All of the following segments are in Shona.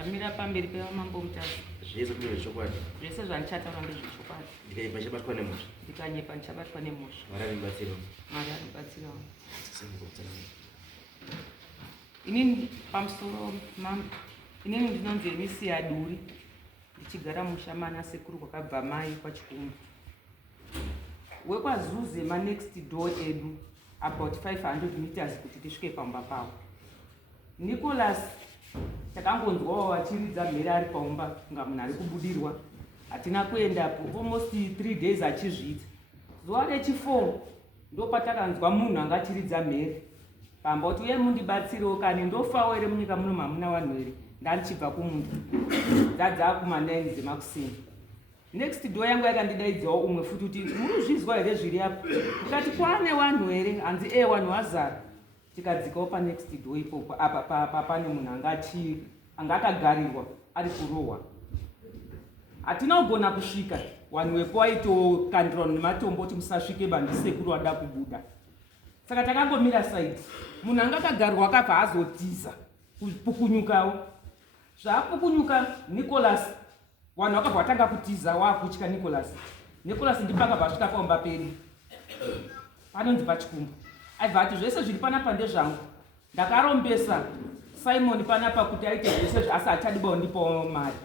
Ndamira pamberi pevamambo mutasi. Zvese kune zvechokwadi. Zvese zvandichataura ndezvechokwadi. Ndikaipa ndichabatwa nemusha. Ndikanyepa ndichabatwa nemusha. Mwari aribatsirawo. Mwari aribatsirawo. Inini pamusoro mambo. Inini ndinonzi Emisi Yaduri. Ndichigara musha mana sekuru kwakabva mai kwachikungu. Wekwazuze next door edu about 500 meters kuti tisvike pamba pavo. Nicholas takangonzwawo vachiridza mhere ari paumba kunga munhu ari kubudirwa. Hatina kuendapo almost 3 days achizviita. Zuva rechi4 ndopatakanzwa munhu anga achiridza mhere pamba kuti uye mundibatsirewo kani ndofawo here munyika muno hamuna vanhu here ndandichibva kumunhu dzadzaa kuma9 dzemakusini. Next door yangu yakandidaidzawo umwe futi kuti munozvizwa here zviri apo. Ndikati kwane vanhu here hanzi vanhu vazara. Tikadzikawo panext door ipopo apa pane munhu anga akagarirwa ari kurohwa. Hatina kugona kusvika vanhu vepo vaitokandirwa nematombo kuti musasvike bandisekuru wada kubuda. Saka takangomira side. Munhu anga akagarirwa akabva azotiza kupukunyukawo. Zvaapukunyuka Nicholas vanhu vakabva vatanga kutiza waakutya Nicholas. Nicholas ndipakabva asvika paumba pedu. Panonzi pachikumbu. Aibva ati zvese zviri panapa ndezvangu. Ndakarombesa Simon panapa kuti aite zvese asi achadibawo ndipawo mari.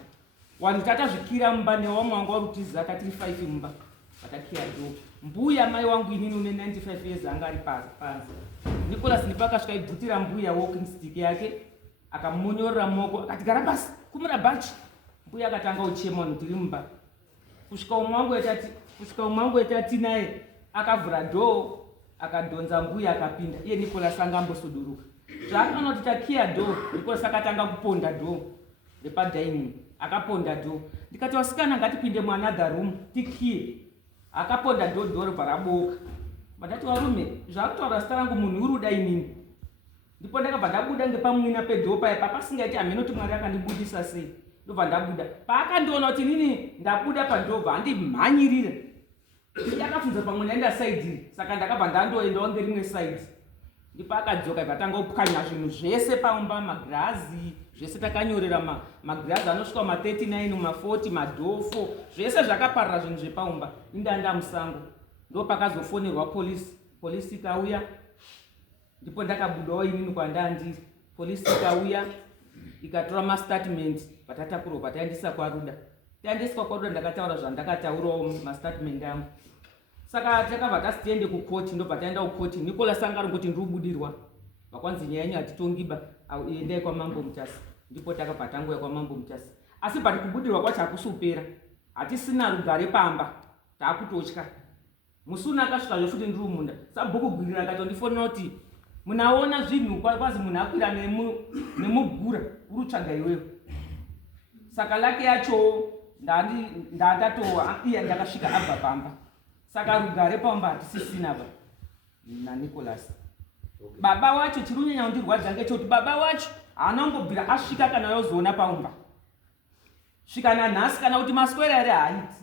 Vanhu tatazvikira mumba newamwe wangu warutiza tatiri 5 mumba. Vatakiya do. Mbuya mai wangu inini une 95 years anga ari panze. Nicholas ndipakasvika ibvutira mbuya walking stick yake akamonyorera moko akati gara basi kumura bhachi. Mbuya akatanga uchema vanhu tiri mumba. Kusvika umwe wangu etati naye akavhura dhoo akadhonza mbuya akapinda. Iye Nicholas anga ambosuduruka. Zvaakaona kuti takiya dhoo Nicholas akatanga kuponda dhoo repadining. Akaponda dhoo. Ndikati wasikana ngatipinde muanother room tikiye. Akaponda dhoo robva raboka. Vandati varume zvakutaura zita rangu munhu uruda inini. Ndipo ndakabva ndabuda ngepamwina pedhoo paya pasingaiti hameno kuti Mwari akandibudisa sei. Ndobva ndabuda. Paakandiona kuti inini ndabuda pandobva andimhanyirira. Ndakabvunza pamwe ndaenda side saka ndakabva ndandoendawo ngerimwe side. Ndipo akadzoka vatanga kupwanya zvinhu zvese paumba magirazi zvese takanyorera magirazi anosvika ma39 ma40 madhofo zvese zvakaparara zvinhu zvepaumba. Indanda musango ndopakazofonerwa polisi ikauya. Ndipo ndakabudawo inini kwandandiri. Polisi ikauya ikatora mastatement vatatakurwa taendesa kwaruda. Taendeswa kwaruda ndakataura zvandakataurawo mastatement angu. Saka takabva tasitiende kukoti ndobva taenda kukoti. Nicholas anga ari kuti ndiribudirwa. Vakwanzi nyaya yenyu hatitongiba endai kwamambo mutasi. Ndipo takabva tanguya kwamambo mutasi. Asi bati kubudirwa kwacho hakusupera. Hatisina rugare pamba. Taakutotya. Musuna akasvika zvofuti ndiri munda. Sabhuku gwirira akatondifonera kuti munaona zvinhu kwazi munhu akwira nemugura urutsvaga iwewe. Saka lake yacho ndandatowa iye ndakasvika abva pamba. Saka rugare pamba hatisisina ba naNicholas. Baba wacho chiri kunyanya kundirwadza ngechekuti baba wacho haanongobvira asvika kana yozoona paumba. Svika nanhasi kana kuti maswera here haaiti.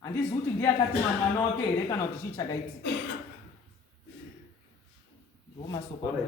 Handizivi kuti ndiye akatuma mwana wake here kana kuti chii chakaitika. Ndo masoko avo.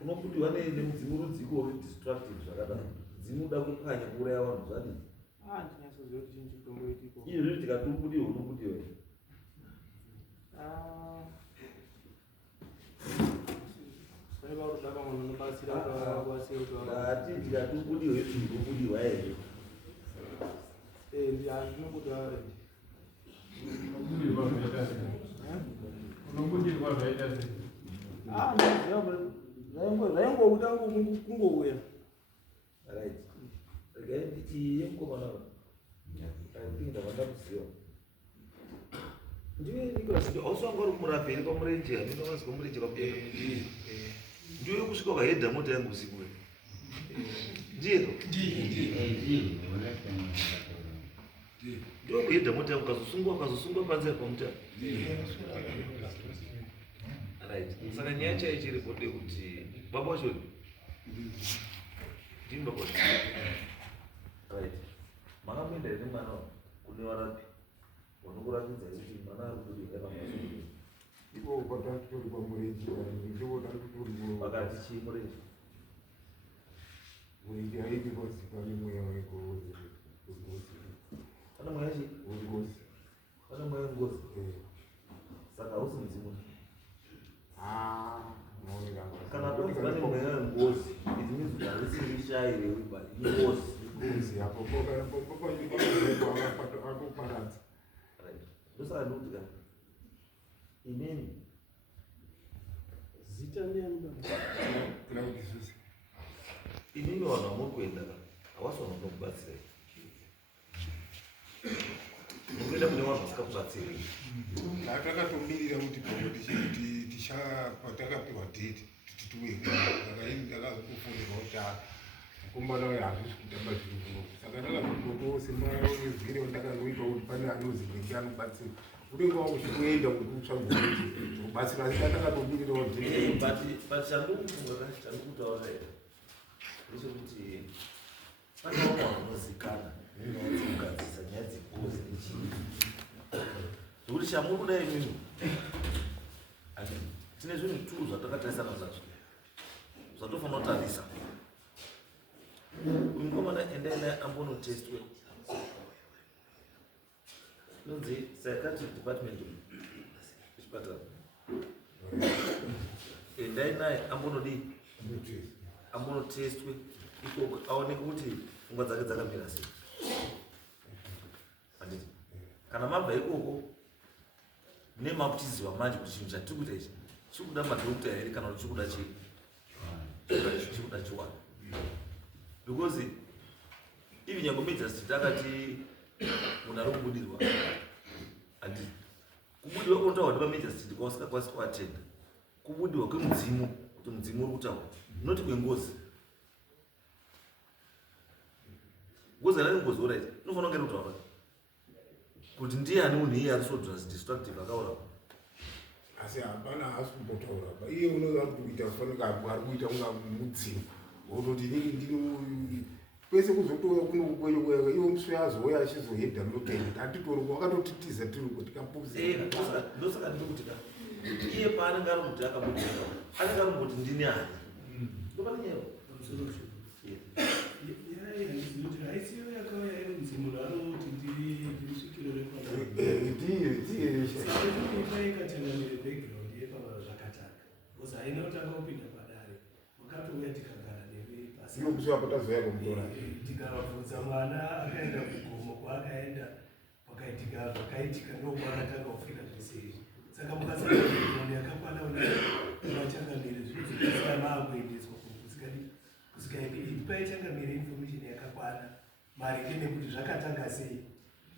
Unobudirwa nemudzimu rudziko rwedestructive zvakadaro. Dzinoda kupanya kuuraya vanhu zvadini? Ndinyasoziva kuti chinhu chitomboitika. Iyo zviri tikatobudirwa unobudirwa here? Ndati tikatobudirwa here unobudirwa here? Unobudirwa zvaita sei? Zvaingouda kungouya. Right. Regai ndichi yemukomana uyu. Ndapinda vandakuziva. Ndiwe Nicholas kuti ausanga uri kumurapi here pamurenje hamina wanzi pamurenje pamurenje. Ndiwe kusvika ukahedha mota yangu usiku. Ndiye. Ndio kuenda moto ukazosungwa panze pamuta. Right. Saka nyaya chaiyo chiri bode kuti baba wacho ndimi baba wacho. Right. Makamenda ere mwana kune varapi vanokuratidza kuti mwana ari kudodika pamasuku. Ipo patatutori pamurenje ndipo tatutori Pakati chii murenje? murenje haiti kwazikane mweya wegozi. Kana mweya chii? Wegozi. Kana mweya ngozi? Saka hausi mudzimu. Kana kuti pane mweya ngozi, it means that this is shy but ngozi. Ngozi hapo paradza. Right. Ndosa ndokuti kana ineni Zita ndiani kana kuti susi. inini vanhu vamuri kuenda kana havasi vanhu vanokubatsira. Mukuenda kune vanhu vasikakubatsirei. Takatomirira kuti patakapiwa date kuti tiuye saka ini ndakazokufundirwa kuti mukomana uyo hazvisi kutamba zvinhu. Saka ndakazotoko semazwire wandakanoita kuti pane anozi ndenge anobatsira unenge wakutoenda kuti utsvagwe kubatsira asi ndakatomirira But chandokutaura ndechekuti pane vamwe vanozikana kugadzisa nyaya dzegozi nechii zvokuti chamuri kudai imimi tine zvinhu 2 zvatakatarisana nazvo zvatofanira kutarisa. Uyu mukomana endai naye ambonotestwe inonzi psychiatric department kuchipatara. Endai naye ambonotestwe ikoko aoneke kuti pfungwa dzake dzakamira sei. Kana mabva ikoko nemaputiziva manje kuti chinhu chatiri kuita ichi chikuda madhokota here kana kuti chikuda chikuda chiwani. Because ivi nyange major takati munhu ari kubudirwa handi kubudirwa kunotaura kuti pamajor street kwausingakwanisi kuatenda kubudirwa kwemudzimu kuti mudzimu uri kutaura noti kwengozi. Ngozi ari ngozi orit inofanira kunge kutaura kuti ndiani munhu iye ari so destructive akaura asi hapana hasi kumbotaura iye unoda kuita kufanira ari kuita kunga mudzimu wototi ndino kwese kuzotoya kunokukweyekweya iwe muswe azouya achizohedha ndokenda atitori wakatotitiza tiri kuti kapuzi. Ndosaka ndiri kuti ka iye paanenge ari kuti akabudirwa anenge ari kuti ndini ani ndopanyero haisiyo yakauya iri mudzimu anoti ndirisvikiro repaikatenganire background yepazvakataka bcause haina kutanga kupinda padare wakatouya tikagara neve pasi inokusiwapatazoya kumudora tikavabvunza mwana akaenda kugomo kwaakaenda pakaitika zvakaitika ndokwaakatanga kufika zvese izvi saka mukasana background yakakwana unachangamire zvinhu zvekasika maakuendeswa kusikaidi paichangamire information yakakwana maringe nekuti zvakatanga sei.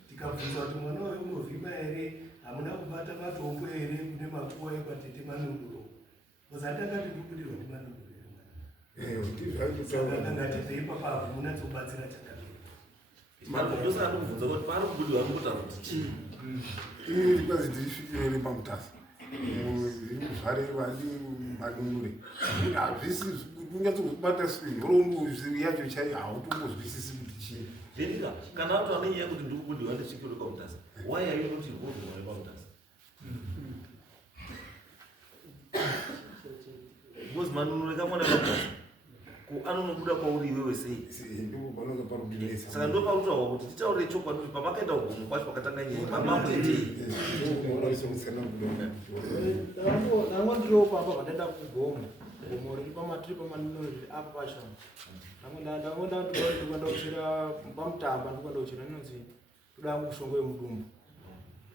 Tikabvunza kuti mwana uyu unovhima here hamuna kubata matombo here kune makuwa ekwatete manunguro bcause atakati ndikubudirwa nemanunguro erangati ipapavo munatsobatsira changamire. Ndosaka ndikubvunza kuti paari kubudirwa nokutaura kuti chii ini ndikwazi ndirisvikire nepamutasa zvare manunure hazvisi kunyatsokubata nhorombo yacho chaiyo hautombozwisisi kuti chii. Jenika kana watu wanenya kuti ndikubudirwa ndisvikire pamutasa why are you not involved in pamutasa? Because manunure kamwana pamutasa anonobuda kwauri iwewe sei? ndopanonga parudinesa Saka ndo parutaurwa kuti titaurire chokwadi kuti pamakaenda kugomo kwacho pakatanga nyaya pamakuitei nango ndiriwo pamba pandaenda kugomo gomo riri pamatiri pamanunure zviri apa pashama ndangoda ndikwenda kuchera pamutamba ndikwenda kuchera inonzi toda mushonga wemudumbu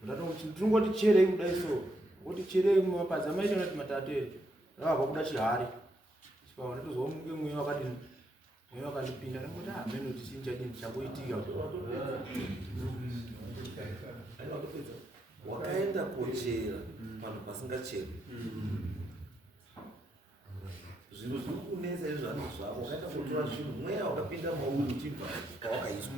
ndinongoti cherei kudai so kuti cherei mumapadzi amaita kuti matate ndakabva kuda chihari chipawa ndotozwa munge mweya wakadini mweya wakandipinda ndangoti hameno tichinjadini changoitika wakaenda kochera panhu pasingacherwi zvinhu zviri kunetsa izvi zvanhu zvako wakaenda kotora zvinhu mweya wakapinda mauri uchibva kwawakaiswa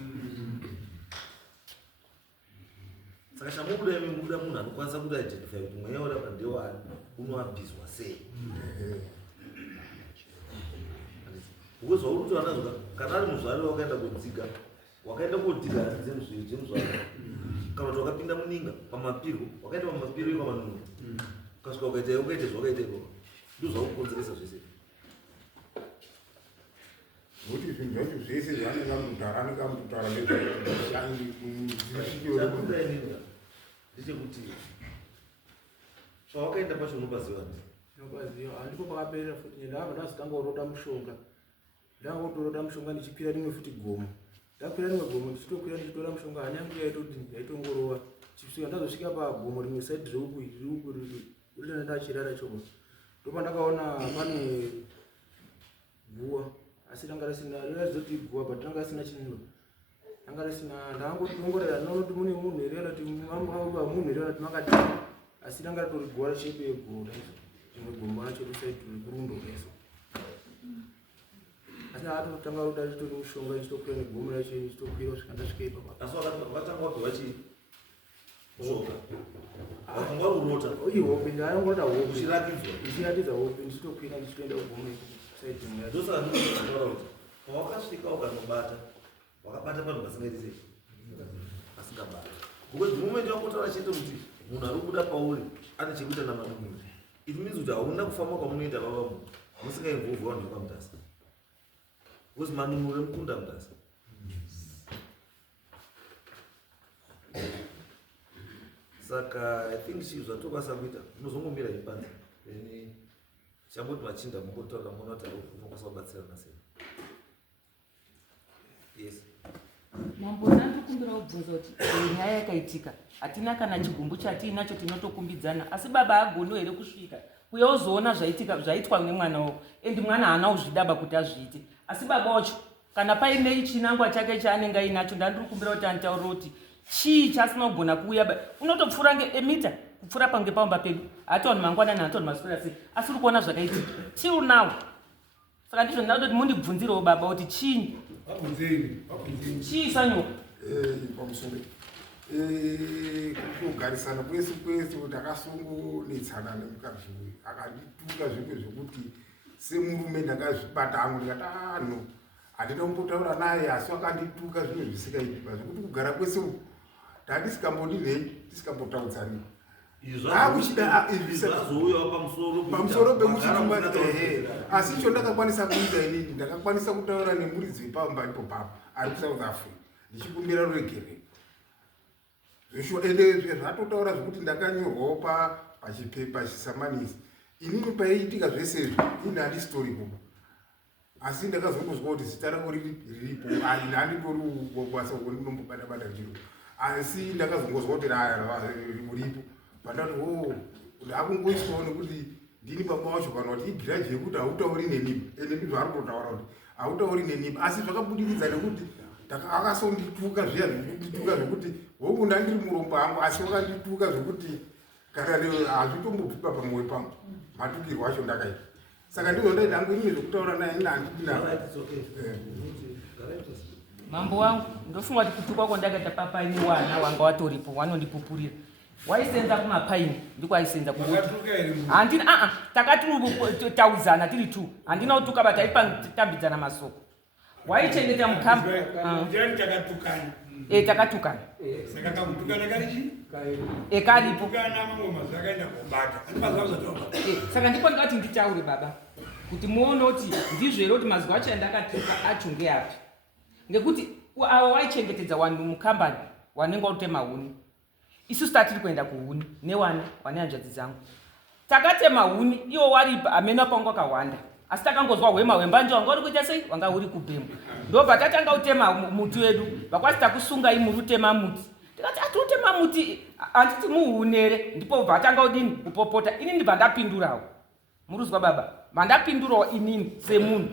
Saka chamubuda mubuda munhu anokwanisa kuti identify kuti mweya uri apa ndewani unoabviswa sei. Because uri kuti vanazoka kana ari muzvari wakaenda kudzika wakaenda kodzika dzemuzvari kana kuti wakapinda muninga pamapiro wakaenda pamapiro ipamanunhu ukasvika ukaita zvakaita ipapo ndozvakukonzeresa zvese. Kuti zvinhu zvacho zvese zvaanenge amutaura nezvainga ndechekuti zvawakaenda pacho unobaziva handipo pakaperera futi ndava ndazotanga kuroda mushonga ndanga kutoroda mushonga ndichikwira rimwe futi gomo ndakwira rimwe gomo ndichitokwira ndichitora mushonga hanya yangu yaitongorova chisvika ndazosvika pagomo rimwe saidi reuku riri ndachirara choko ndopandakaona pane guwa asi ranga risina rirazoti guwa but ranga risina chinhu ranga risina ndangotongorera ndinoti mune munhu here kana kuti mamba munhu here kana kuti makati asi ranga ritori guwa reshepe yegoro rimwe gomo racho risaidi rikurundo reso asi atotanga ruda ritori mushonga ichitokwira negomo racho ichitokwira kusvika ndasvika ipapo. Asi wakatanga wapiwa chii mushonga wakanga uri urota ihope ndaangorota hope uchiratidza hope ndichitokwira ndichitoenda kugomo saidi rimwe ndosaka ndinotaura kuti pawakasvika ukanobata wakabata panhu pasingaiti sei asingabata because the moment wakotaura chete kuti munhu ari kubuda pauri ane chekuita namanun'una it means kuti hauna kufamba kwamunoita papa munhu musingainvolve vanhu vepamutasa because manun'una emukunda mutasa. Saka I think chinhu zvatokwanisa kuita unozongomira ipanze then chamboti machinda mungotaura mona kuti unokwanisa kubatsirana sei. Yes. Mambona ndikumbira kubvunza kuti nyaya yakaitika hatina kana chigumbu chatiinacho tinotokumbidzana asi baba agono here kusvika kuya uzoona zvaitwa nemwana wako endi mwana haana kuzvidaba kuti azviite asi baba wacho kana paine chinangwa chake chaanenge ainacho ndandiri kumbira kuti anitaurira kuti chii chasina kugona kuuya unotopfuura ngeemita kupfuura pange pamba pedu hatiwani mangwanani hatiwani maswera sei asi uri kuona zvakaitika chii nawo. Saka ndizvo ndinoda kuti mundibvunzirewo baba kuti chiinyi chii sanyoka pamusoro kugarisana kwese kuti akasongonetsana nemukadzi uyu akandituka zvimwe zvokuti semurume ndakazvibata angu ndikati no handina kumbotaura naye asi wakandituka zvimwe zvisikaitipa zvekuti kugara kwese uku ndandisikamboninei tisikambotaudzani pamusoro pemuchirumba asi icho ndakakwanisa kuita inini ndakakwanisa kutaura nemuridzi wepamba ipo papo ari kusouth africa ndichikumbira ruregerero ende zvatotaura zvekuti ndakanyorwawo pachipepa chisamanisi inini paiitika zvese izvi ini handi stori kuba asi ndakazongozwa kuti zita rangu riripo handitori basa ndinombobata-bata ndiro asi ndakazongozwa kuti uripo pandati ndakungoiswawo nekuti ndini baba wacho kana kuti igiraji yekuti hautauri nemimba ende ndizvo ari kutotaura kuti hautauri nemimba asi zvakabudikidza nekuti akasondituka zviya zvekundituka zvekuti hongu ndandiri murombo hangu asi wakandituka zvekuti kana hazvitombobvipa pamwoyo pangu matukirwo acho ndakaita saka ndizvo ndaita hangu inini zvokutaura naye inandidina. Mambo wangu ndofunga kuti kutukwa kwandakaita papaini wana wanga watoripo wanondipupurira waisenza kumapaini ndiko aisenza handina takatitauzana tiri 2 handina kutuka bata aipatambidzana masoko waichengeta mukamba takatukana karipo saka ndipo ndikati nditaure baba kuti muone kuti ndizvo here kuti mazuva acho andakatuka acho ngeapi ngekuti avo waichengetedza wanhu mukambani wanenge watema huni isusu tatiri kuenda kuhuni newana hanzvadzi dzangu takatema huni iwo waripa amena pangu akawanda asi takangozwa hwema hwembanje wanga uri kuita sei wanga uri kubhema ndobva tatanga utema muti wedu vakwasi takusungai muri utema muti tikati atiri utema muti handiti muhunere ndipo bva atanga udini kupopota inini ndibva ndapindurawo muruzwa baba mandapindurawo inini semunhu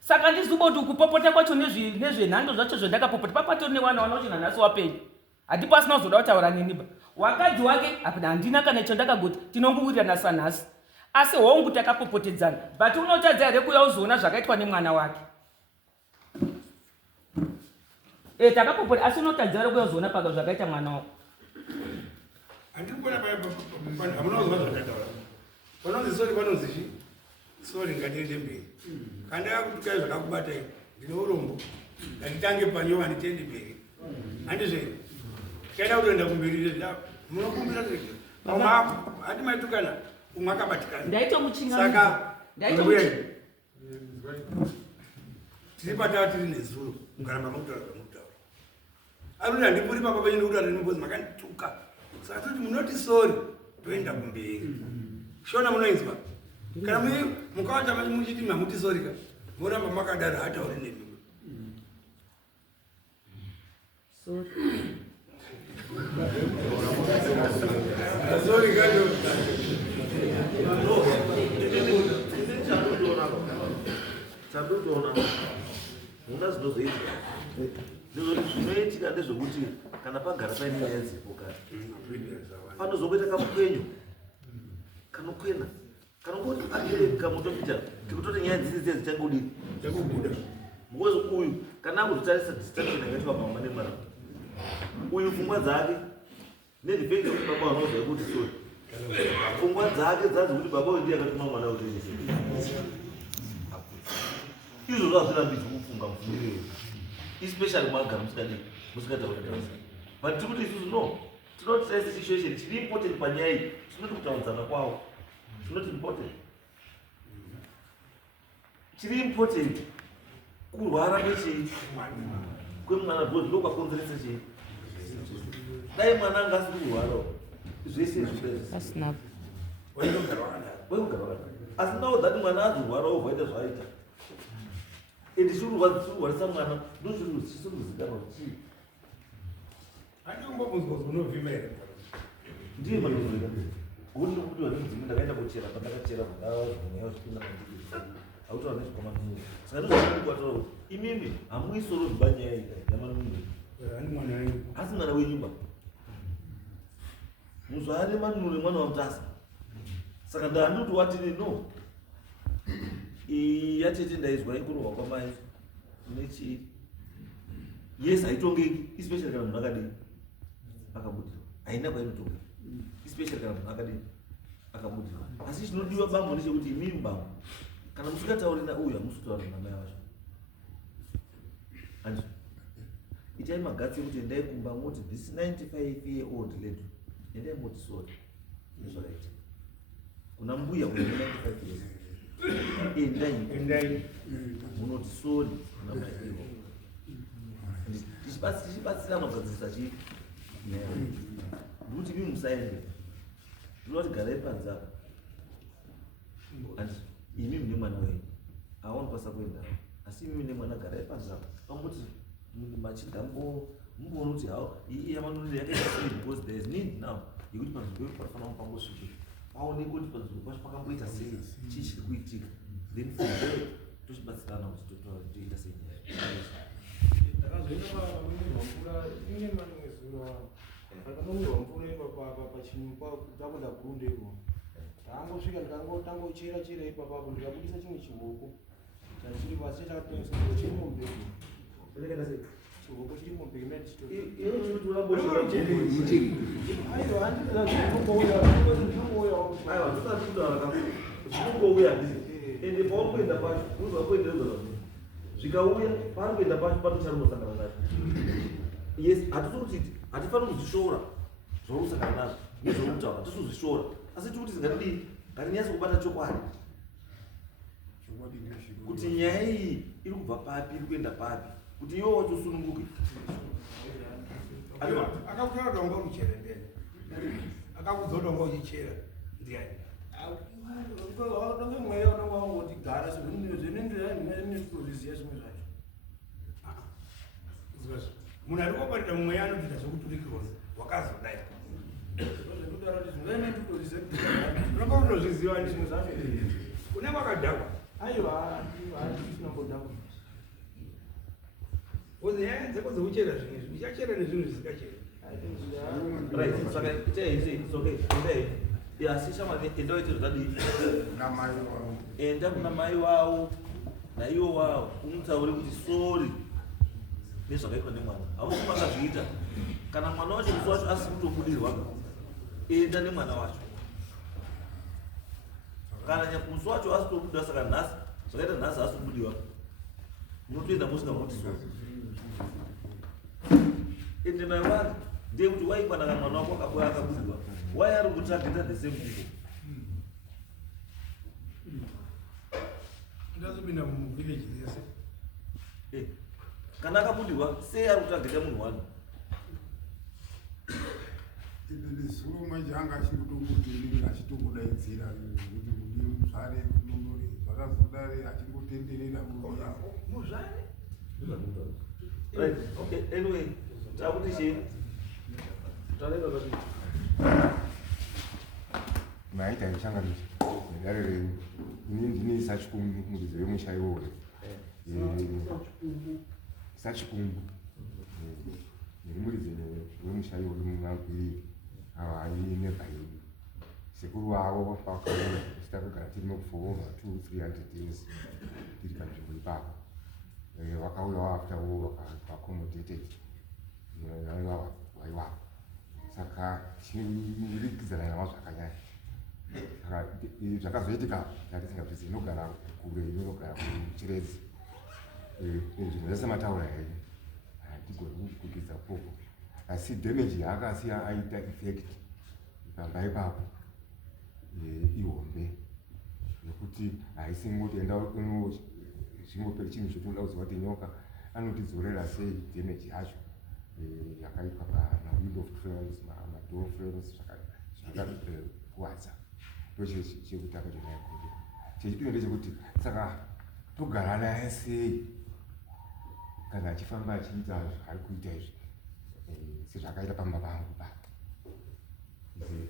saka ndizuboti kupopota kwacho nezvenhando zvacho zvandakapopota papatori newana wacho nanhasi wapenyu hadipo asina kuzoda kutaura neniba wakadzi wake apana handina kana icho ndakagoti tinongowirirana sanhasi asi hongu takapopotedzana but unotadza here kuya uzoona zvakaitwa nemwana wake takapopota asi unotadza here kuya uzoona paka zvakaita mwana wako Andikuona pale hamunozwa zvakataura. Panonzi sori panonzi chi? Sori ngatiende mberi. Kandaka kutukai zvakakubata ini. Ndine urombo. Nganditange panyova nditende mberi. Handizve. Kaida kutoenda kumberi zvezvida. Munokumbira zveke. Hati maitukana umwe akabatikana. Ndaitomuchinga. Saka ndaitomuchinga. Tiri patava tiri nezuro. Mukaramba mukutaura mukutaura. Arudi handipuri papa penyu nekuti ndinobodzi makandituka. Saka toti munoti sori toenda kumberi. Shona munoinzwa. Kana mukawata muchiti mamuti sori ka. Moramba makadaro hatauri nemi. Sorry. Sorry kacho. Chadoona muna zvinozoitika zvinoitika ndezvekuti kana pagara paine nyaya dzipo kare panozomboita kamukwenyu kanokwena kanongoti agereka mutopita tikutoti nyaya dzidzi dzichangodini Chakubuda. mukozi uyu kana akutotarisa disitrakshon yakaitwa pamama nemwana uyu pfungwa dzake nedifekti kuti baba vanoziva kuti sori pfungwa dzake dzazi kuti baba uyu ndiye akatuma mwana kuti izvo zvazvirambidzwa kufunga mufungiro especially mwagara musikataurira but tiri kuti isusu no tinotisaisa situation chiri important panyaya iyi tinoti kutaudzana kwawo tinoti important chiri important kurwara nechii kwemwana bho ndokwakonzeresa chii dai mwana anga asiri kurwarawo zvese Asina. Wainogara wakadaro. asi now that mwana azorwarawo vaita zvaaita ende chirurwarisa mwana ndochiri kuzikanwa chii Handikumbobvunzwa kuti unovhima here. ndiye manozvika kuti ndokuti vanedzimwe ndakaenda kuchera pandakachera mweya zvipinda mandii hautaura nezvikoma mumwe saka ndozvakukwataura kuti imimi hamuisoro zvibanyaya yamanumwe Hani mwana wenyu. asi mwana wenyumba muzvare manunure mwana wamutasa saka ndandoti watini no yatete ndaizwa ikurwa kwamai nechi yes haitongeki especially kana munhu akadini akabudirwa haina kwainotongeka especially kana munhu akadini akabudirwa asi chinodiwa bambo nechekuti imimi bambo kana musikatauri nauyu hamusitauri namai vacho andi itai magatsi ekuti endai kumba muti this 95-year-old lady endai muti sori nezvakaita kuna mbuya kuna 95 years endai munoti sori kuna maivo tichibatsirana kugadzirisa chii ndikuti mimi musaende ndinoti garai panzaka andi imi mune mwana wenyu hawanokwanisa kuenda asi imi mune mwana garai panzaka pamoti machidha mumboona kuti hawo iyi yamanunire yakaita sei because there is need now yekuti panzvimbo panofanira pangosvika paoneke kuti panzvimbo pacho pakamboita sei chii chiri kuitika then from there tochibatsirana kuti toita sei ndakazoenda pamunirwa mvura ine mani wezuro pakamunirwa mvura ipapa pachinyumba takuda kurundeko taangosvika ndikangotangochera ipapapo ndikabudisa chimwe chihoko chachiri pasi chakatonesao chiri mumberi chihoko chiri mumberi zvinongouya ende paunoenda pacho unozwa kuenderedzwa zvikauya paanokuenda pacho panocharumosangana nacho yes hatifaniri kuzvishora zvaurusangana nazvo nezvokutaura hatisi kuzvishora asi tikuti zingatidii ngatinyatsa kubata chokwadi kuti nyaya iyi iri kubva papi iri kuenda papi kuti iwo wachosununguke Akakwira dongo uchichera ndeni. Akakuzodongo uchichera ndiani. donge mweya unenge wangotigara zvinendiziya zvimwe zvacho Munhu ari kubatira mweya anoita zvokuturikirwa wakazodai. Unenge unozviziva ndi zvimwe zvacho. Unenge wakadhakwa. aiwa tinambodhakwa Uzi nyaya dzako dzekuchera zvinhu zvichachera nezvinhu zvisikachera. right saka itai it's okay endai asi shamwari enda waita zvadii namai wavo enda kuna mai wavo naivo wavo umutaure kuti sori nezvakaitwa nemwana hausi makazviita kana mwana wacho musi wacho asi kutobudirwa enda nemwana wacho. Kana nyamusi wacho asitobuda saka nhasi, zvakaita nhasi asitobudiwa. Munotoenda musikamuti so. Ende my one, ndekuti waikwana mwana wako akabuya akabudiwa. Why are you targeting the same people? ndazopinda muvillage yese kana akabudiwa sei ari kutageta munhu wani. zuro manje anga achinotongotenderera achitongodaidzira kuti mudii muzvare nonore zvakazodare achingotenderera muzvare. Right. Okay. Anyway, takuti chii talega kuti maita ishanganisha nedare renyu ini ndine sachikumbu muridzo wemushaiwo sachikumbu ndiri muridzi wemushaiwo wemumagwiri aineba yedu sekuru wavo pakauya tichida kugara tirimo for over 200-300 days tiri panzvimbo ipapo. Wakauya after war vakaccommodated waiwavo saka chirikidzana navo zvakanyanya. Saka zvakazoitika tatisingabvisi inogara kure inogara kuchiredzi nzvimbo dzese mataura henyu hatigoni kukukidza popo asi damage yaakasiya aita effect pamba ipapo ihombe yekuti haisingoti enda zvingope chinhu chotoda kuziva kuti nyoka anotidzorera sei damage yacho yakaitwa pamawindow frames madoor frames zvakakuwadza. Ndochekutanga chonaikuda chechipiri ndechekuti saka togara naye sei kana achifamba achiita zvaari kuita izvi sezvakaita pamba pangu papa.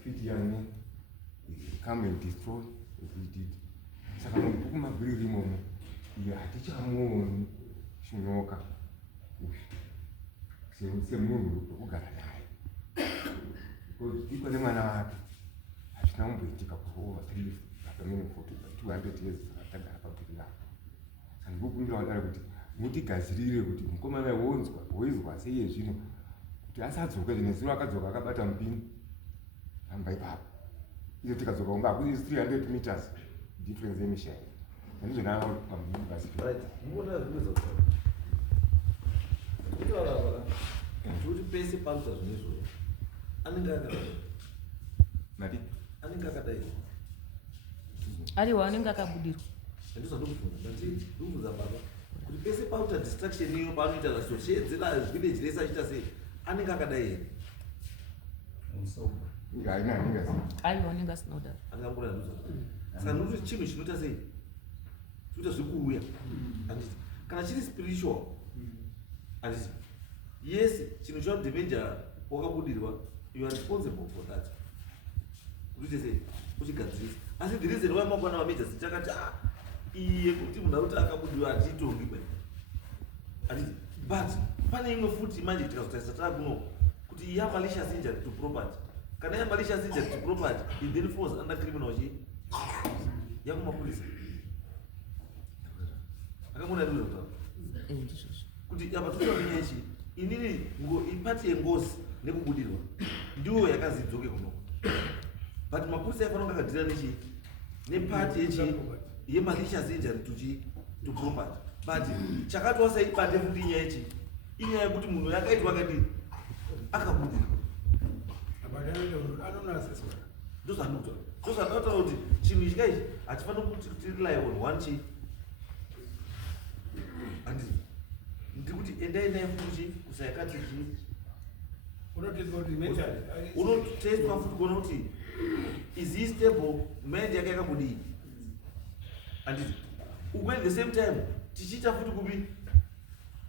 Fiti young come and destroy as he did. Saka mukumagwiri rimomo hatichamuoni chinyoka semunhu wekugara naye iko nemwana wake hazvina kumboitika kuova 200 years takagara pagwiri rapo. Saka ndikukumbira wadare kuti mutigadzirire kuti mukomana woizwa sei zvino kuti asadzoka zvine zino akadzoka akabata mupini pamba ipapo izo tikadzoka kunga hakuti 300 meters difference yemishai andizvona pamuviri basi. muona zvinoza kuti pese pakuta zvine izvozvo anenge akadai nati anenge akadai ariwo anenge akabudirwa. handizvandokufunga ndandikubvunza baba kuti pese pauta distraction iyo paanoita zvasoshedzera village rese achiita sei anenge akadai here aiwa anenge asina kudaro angangona nduza saka nokuti chinhu chinoita sei chinoita zvekuuya handiti kana chiri spiritual handiti yes chinhu chinodamage wakabudirwa you are responsible for that kuti sei uchigadzirisa asi the reason why mabwana vamejasi chakati iye kuti munhu akuti akabudirwa hatiitongi kwe handiti but pane imwe futi manje tikazotarisa taakuno kuti ya malicious injury to property kana ya malicious injury to property it then falls under criminal chi yakumapurisa akamona ndizo kutaura kuti apa tinoamenya ichi inini ipati yengozi nekubudirwa ndiwo yakazidzoke kuno but mapurisa aifanira akadhira nechi nepati yechi yemalicious injury to property but chakatwa saibate futi inyaya yechi inyaya yekuti munhu yakaitwa akadini akabudirwa ndozvandataura kuti chinhu ichi kaichi hatifanira kuti tirely on one chi handiti ndikuti endai futi kusayakati chi unotestwa futi kuona kuti is he stable mind yake yakambodii handiti uku at the same time tichiita futi kupi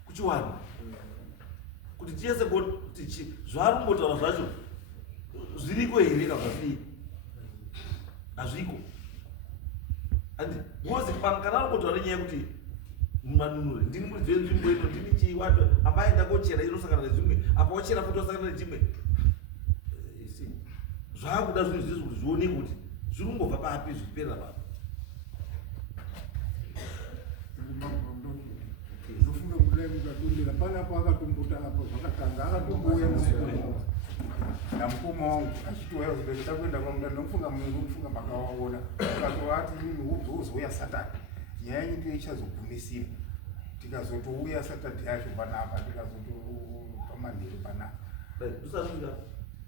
kuchiwana kuti tiese kuti zvaari kumbotaura zvacho zviriko here kabvafii hazviko andi because kana ari kumbotaura nenyaya yekuti mumanunure ndini muridzi wenzvimbo ino ndini chii wato apa aenda kochera inosangana nezvimwe apa wachera futi wasangana nechimwe zvaakuda zvinhu zvizvi kuti zvioneke kuti zviri kumbobva papi zvichiperera papi. ndofunga kudai mukatondera panapo akatombota apo zvakatanga akatombouya musuku namukoma wangu achitiwaya kuzobeketa kuenda kwamunda nomufunga mufunga makawaona akazovati mimi uzouya Saturday nyaya yenyu ndiyo ichazogumisira tikazotouya Saturday yacho panapa tikazotopamandiro panapa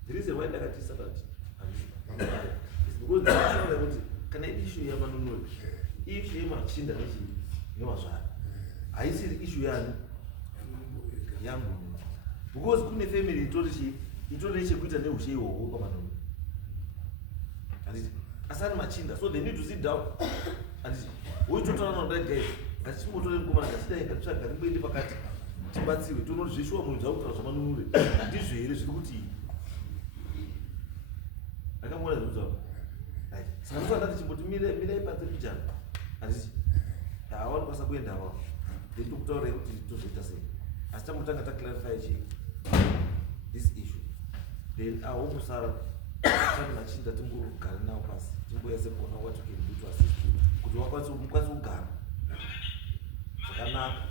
the reason why ndakati Saturday is because ndinoona kuti kana issue yamanunuri issue yemachinda newazvara haisiri issue yani yangu because kune family itori chekuita neushe ihwohwo pamanunuri handiti asari machinda so they need to sit down handiti woitotaura naudai guys ngatichimbotore mukomana ngachidai ngatitsvaga rimboende pakati tibatsiwe tonoti zveshuwa munhu dzakutaura zvamanunure handizvo here zviri kuti akamona zvekutaura saka ndosandati chimboti mirai panze pijana handiti hawanokwanisa kuenda avavo then tokutaurai kuti tozoita sei asi tambotanga taclarify chii this issue then ahokusara tani machinda timbogara nawo pasi timboyase kuona what you can do to assist you kuti mukwanise kugara zvakanaka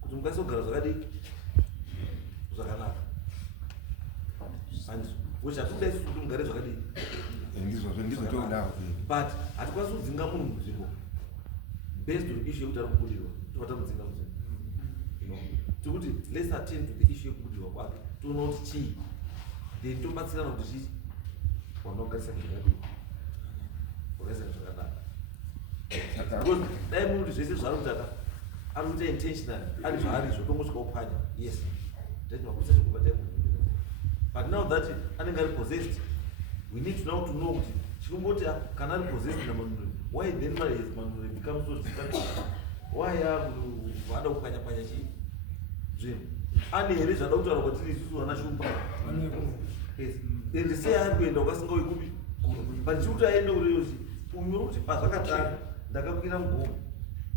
kuti mukwanise kugara zvakadii zvakanaka and wechatodai kuti mugare zvakadii but hatikwanisi kudzinga munhu munzvimbo based on issue yekuti ari kubudirwa tovatamudzinga munzvimbo tikuti let's attend to the issue yekubudirwa kwake toona kuti chii then tobatsirana kuti chii wanogarisa zvakadii wakaisana zvakanaka because dai munhu zvese zvaari kutaka ari kuita intentionally ari zvaarizvo tongosvika upanya yes tati makuisa chekubatai munhu but now that anenge ari possessed we need now to know kuti chikumboti kana ari possessed namanunuri why then manunuri become so distant why vada kupanya chii zvinhu ane here zvada kutaura kwatiri isusu vana shumba ende sei ari kuenda ukasingaui kupi but chikuti aende kureyosi unyoro kuti pazvakatanga ndakakwira mugomo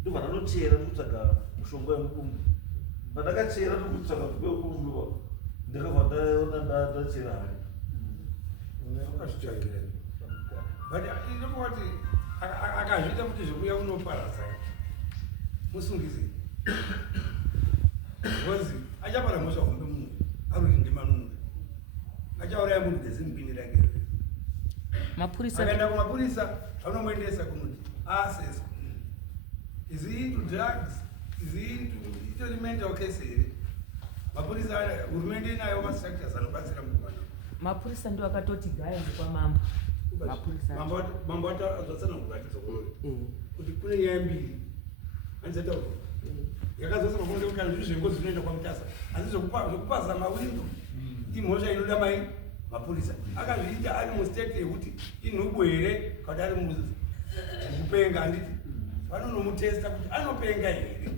ndobva ndanochera ndikutsvaga mushonga wemukumbu pandakachera ndikutsvaga wekumbu ndakabva ndaona ndachera hari but inokoti akazviita kuti zvekuya unoparadza musungisi because achapara mhosva hombe munhu aruri ndemanunuri achauraya munhu dzezimpini rake akaenda kumapurisa anomuendesa kunoti assess is he into drugs is he into mental case here mapurisa hurumende inayo mastructures anobatsira mukomana mapurisa ndio akatoti gaende kwa mambo mambo atazvatsana kuratidza kuti kune nyaya mbiri anzataura yakazasa pakunde kuti kana zviri zvengozi zvinoenda kwamutasa asi zvekupaza mawindo imhosva inoda mai mapurisa akazviita ari mustate yekuti inhubu here kuti ari mukupenga handiti vanonomutesta kuti anopenga here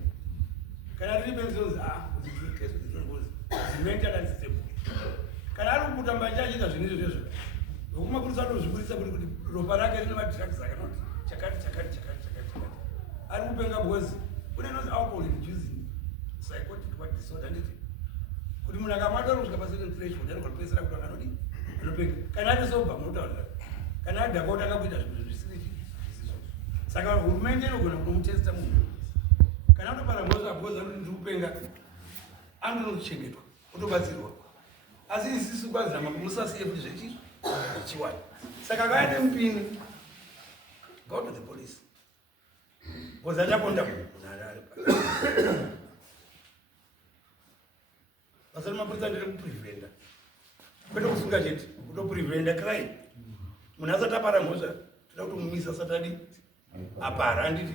kana riri penzinonzi mental unstable kana ari kutamba nje achiita zvinhu izvozvo vokumapurisa anozvibudisa kuti ropa rake rine madrugs akanoti chakati ari kupenga because kune nozi alcohol inducing psychotic disorder nditi kuti munhu akamata kusvika pacertain threshold anogopedzisira kuti akanodi anopenga kana ari soba munotaurira kana ari dhakauti akakuita zvinhu zvisiri zvisizvo saka hurumende inogona kunomutesta munhu kana atopara mhosva because anoti ndiri kupenga anonochengetwa otobatsirwa asi isisu kwazina musasiye kuti zvechi chiwani saka kaende mupini go to the police because achakonda munhu arari basa remapurisa ndere kuprevenda kwete kusunga chete kutoprevenda crime munhu asati apara mhosva toda kutomumisa asati adi apara handiti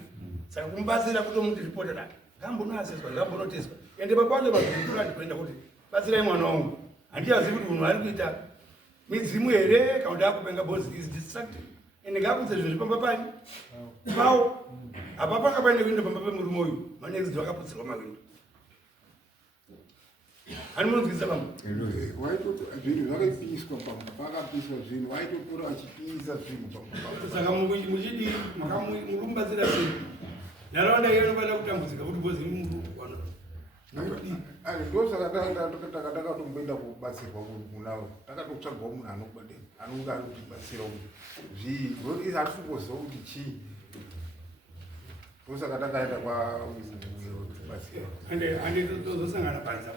saka kumubatsira kutomuti ripota da ngambonoaseswa ngambonoteswa ende papacho vazvikurandi kuenda kuti batsirai mwana wangu handiyazivi kuti munhu ari kuita midzimu here kana kuti akupenga bhozi is distracted ende ngakudze zvinhu zvipamba pani pavo apa panga paine windo pamba pemurume uyu manexi vakaputsirwa mawindo ani munonzwisa pamwe waitoti zvinhu zvakapiswa pakapiswa zvinhu waitotora achipisa zvinhu saka muchidi murumbatsira sei nharaunda iyo inofanira kutambudzika kuti bhozi imurukwana ndosaka takatotomboenda kubatsirwa munavo takatotsvagawo munhu anonge ari kutibatsira zvii hatisingoziva kuti chii ndosaka takaenda kwakubatsira ande tozosangana panza